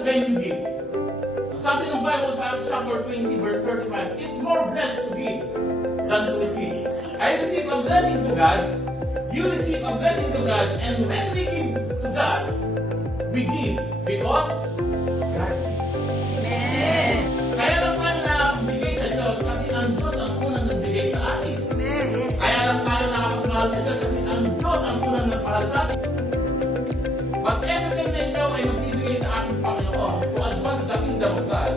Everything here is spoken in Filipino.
God when you give. Sabi ng Bible sa Acts chapter 20 verse 35, it's more blessed to give than to receive. I receive a blessing to God, you receive a blessing to God, and when we give to God, we give because God gives. Amen. Kaya lang tayo nakapagбigay sa Diyos kasi ang Diyos ang unang nagbigay sa atin. Amen. Kaya lang tayo nakapagmahal sa Diyos kasi ang Diyos ang unang nagmahal sa atin. But everything na ikaw ay magbibigay sa ating Panginoon to advance the kingdom of God,